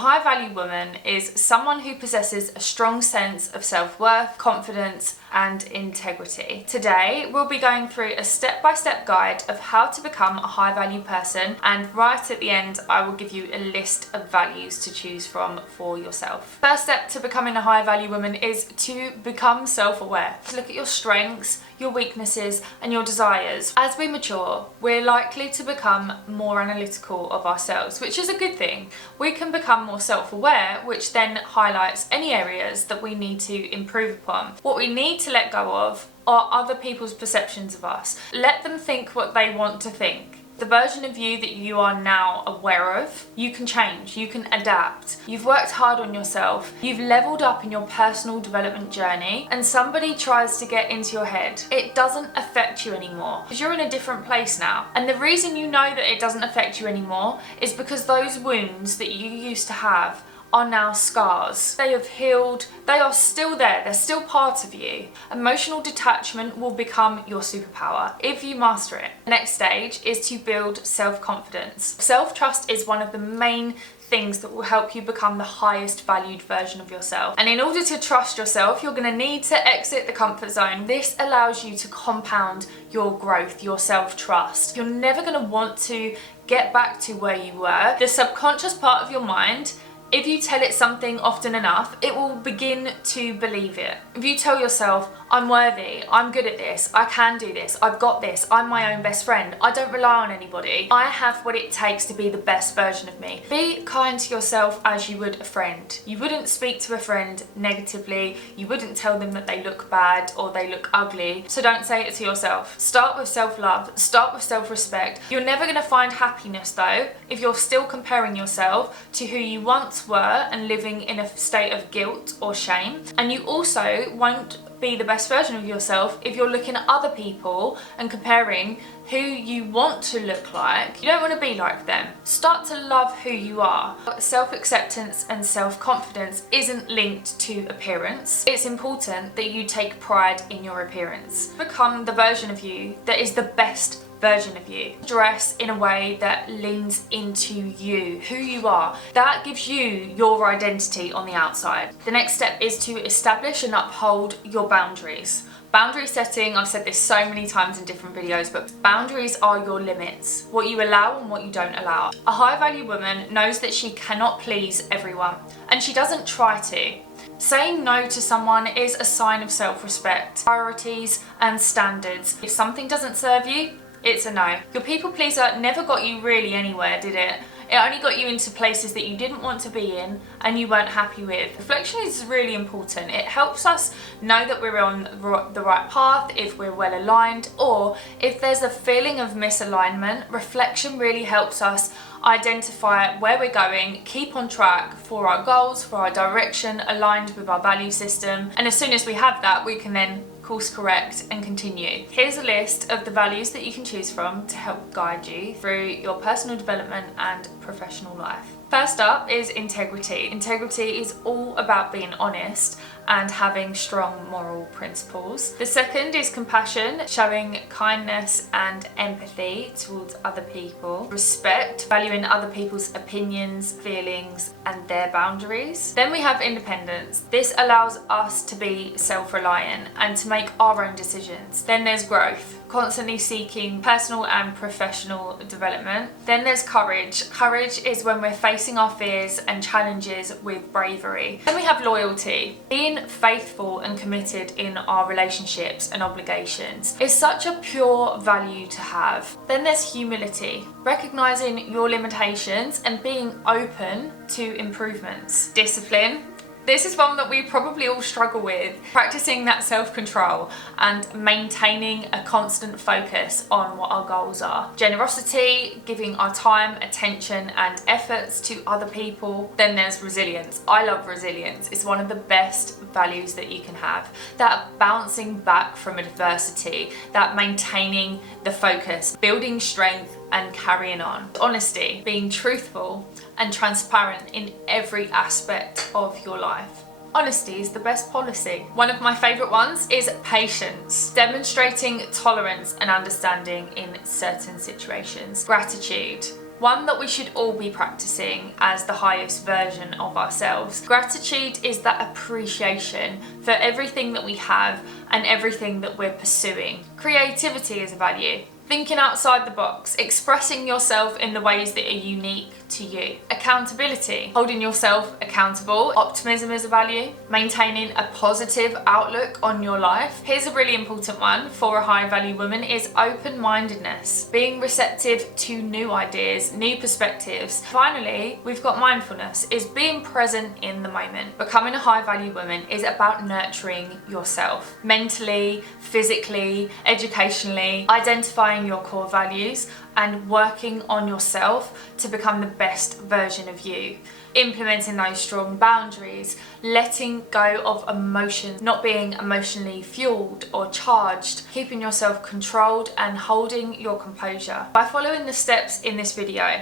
high value woman is someone who possesses a strong sense of self-worth, confidence, and integrity. Today, we'll be going through a step-by-step guide of how to become a high value person, and right at the end, I will give you a list of values to choose from for yourself. First step to becoming a high value woman is to become self-aware. Look at your strengths, your weaknesses, and your desires. As we mature, we're likely to become more analytical of ourselves, which is a good thing. We can become more self-aware, which then highlights any areas that we need to improve upon. What we need to let go of are other people's perceptions of us. Let them think what they want to think. The version of you that you are now aware of, you can change, you can adapt. You've worked hard on yourself, you've leveled up in your personal development journey, and somebody tries to get into your head. It doesn't affect you anymore because you're in a different place now. And the reason you know that it doesn't affect you anymore is because those wounds that you used to have are now scars. They have healed, they are still there, they're still part of you. Emotional detachment will become your superpower if you master it. The next stage is to build self-confidence. Self-trust is one of the main things that will help you become the highest valued version of yourself. And in order to trust yourself, you're going to need to exit the comfort zone. This allows you to compound your growth, your self-trust. You're never going to want to get back to where you were. The subconscious part of your mind, if you tell it something often enough, it will begin to believe it. If you tell yourself, I'm worthy, I'm good at this, I can do this, I've got this, I'm my own best friend, I don't rely on anybody, I have what it takes to be the best version of me. Be kind to yourself as you would a friend. You wouldn't speak to a friend negatively, you wouldn't tell them that they look bad or they look ugly, so don't say it to yourself. Start with self-love, start with self-respect. You're never going to find happiness though if you're still comparing yourself to who you once were and living in a state of guilt or shame. And you also won't be the best version of yourself if you're looking at other people and comparing who you want to look like. You don't want to be like them. Start to love who you are. Self-acceptance and self-confidence isn't linked to appearance. It's important that you take pride in your appearance. Become the version of you that is the best version of you. Dress in a way that leans into you, who you are. That gives you your identity on the outside. The next step is to establish and uphold your boundaries. Boundary setting, I've said this so many times in different videos, but boundaries are your limits, what you allow and what you don't allow. A high value woman knows that she cannot please everyone, and she doesn't try to. Saying no to someone is a sign of self-respect, priorities and standards. If something doesn't serve you, it's a no. Your people pleaser never got you really anywhere, did it? It only got you into places that you didn't want to be in and you weren't happy with. Reflection is really important. It helps us know that we're on the right path, if we're well aligned, or if there's a feeling of misalignment. Reflection really helps us identify where we're going, keep on track for our goals, for our direction, aligned with our value system. And as soon as we have that, we can then course correct and continue. Here's a list of the values that you can choose from to help guide you through your personal development and professional life. First up is integrity. Integrity is all about being honest and having strong moral principles. The second is compassion, showing kindness and empathy towards other people. Respect, valuing other people's opinions, feelings, and their boundaries. Then we have independence. This allows us to be self-reliant and to make our own decisions. Then there's growth, constantly seeking personal and professional development. Then there's courage. Courage is when we're facing our fears and challenges with bravery. Then we have loyalty. Being faithful and committed in our relationships and obligations is such a pure value to have. Then there's humility. Recognizing your limitations and being open to improvements. Discipline. This is one that we probably all struggle with, practicing that self-control and maintaining a constant focus on what our goals are. Generosity, giving our time, attention and efforts to other people. Then there's resilience. I love resilience. It's one of the best values that you can have. That bouncing back from adversity, that maintaining the focus, building strength and carrying on. Honesty, being truthful and transparent in every aspect of your life. Honesty is the best policy. One of my favourite ones is patience, demonstrating tolerance and understanding in certain situations. Gratitude, one that we should all be practicing as the highest version of ourselves. Gratitude is that appreciation for everything that we have and everything that we're pursuing. Creativity is a value. Thinking outside the box, expressing yourself in the ways that are unique to you. Accountability, holding yourself accountable. Optimism is a value. Maintaining a positive outlook on your life. Here's a really important one for a high value woman is open-mindedness. Being receptive to new ideas, new perspectives. Finally, we've got mindfulness, is being present in the moment. Becoming a high value woman is about nurturing yourself. Mentally, physically, educationally, identifying your core values and working on yourself to become the best version of you. Implementing those strong boundaries, letting go of emotions, not being emotionally fueled or charged, keeping yourself controlled and holding your composure. By following the steps in this video,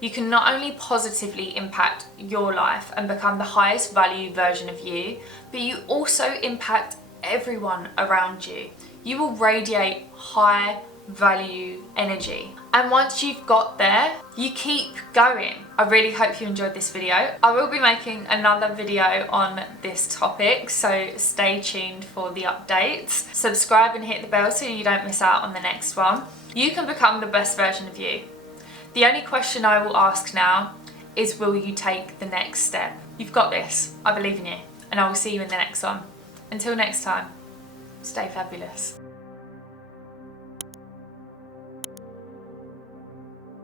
you can not only positively impact your life and become the highest value version of you, but you also impact everyone around you. You will radiate high value energy. And once you've got there, you keep going. I really hope you enjoyed this video. I will be making another video on this topic, so stay tuned for the updates. Subscribe and hit the bell so you don't miss out on the next one. You can become the best version of you. The only question I will ask now is, will you take the next step? You've got this. I believe in you. And I will see you in the next one. Until next time, stay fabulous.